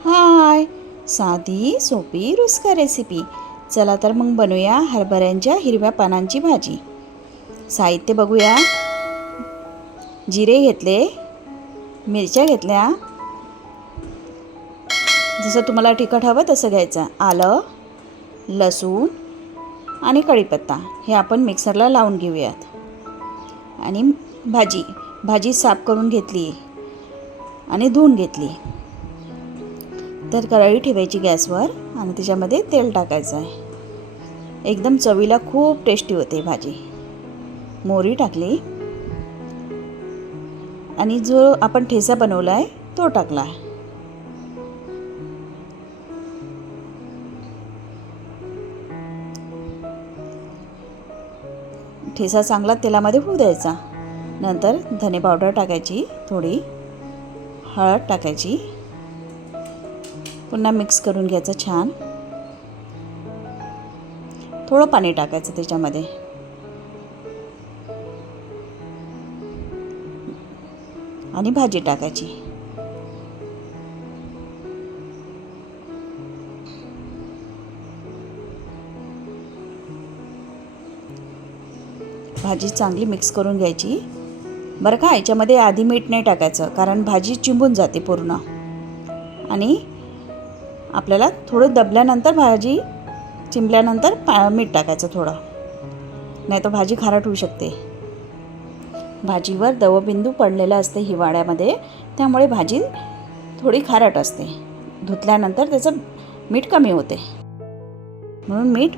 हाय, साधी सोपी रुचकर रेसिपी. चला तर मग बनवूया हरभऱ्यांच्या हिरव्या पानांची भाजी. साहित्य बघूया. जिरे घेतले, मिरच्या घेतल्या, जसं तुम्हाला तिखट हवं तसं घ्यायचं. आलं, लसूण आणि कढीपत्ता हे आपण मिक्सरला लावून घेऊयात. आणि भाजी साफ करून घेतली आणि धुवून घेतली. तर कढई ठेवायची गॅसवर आणि त्याच्यामध्ये तेल टाकायचं आहे. एकदम चवीला खूप टेस्टी होते भाजी. मोहरी टाकली आणि जो आपण ठेचा बनवला आहे तो टाकला. ठेचा चांगला तेलामध्ये होऊ द्यायचा. नंतर धने पावडर टाकायची, थोडी हळद टाकायची, पुन्हा मिक्स करून घ्यायचं छान. थोडं पाणी टाकायचं त्याच्यामध्ये आणि भाजी टाकायची. भाजी चांगली मिक्स करून घ्यायची. बरं का, याच्यामध्ये आधी मीठ नाही टाकायचं, कारण भाजी चिंबून जाते पूर्ण. आणि आपल्याला थोडं दबल्यानंतर, भाजी चिंबल्यानंतर मीठ टाकायचं थोडं, नाही तर भाजी खारट होऊ शकते. भाजीवर दवबिंदू पडलेला असते हिवाळ्यामध्ये, त्यामुळे भाजी थोडी खारट असते. धुतल्यानंतर त्याचं मीठ कमी होते, म्हणून मीठ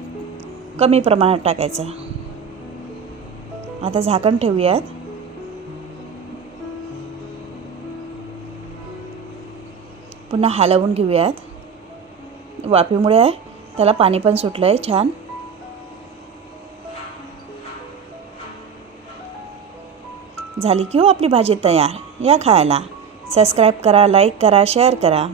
कमी प्रमाणात टाकायचं. आता झाकण ठेवूयात. पुन्हा हलवून घेऊयात. वाफेमुळे त्याला पाणी पण सुटलं आहे छान. झाली की हो आपली भाजी तयार. या खायला. सबस्क्राईब करा, लाईक करा, शेअर करा.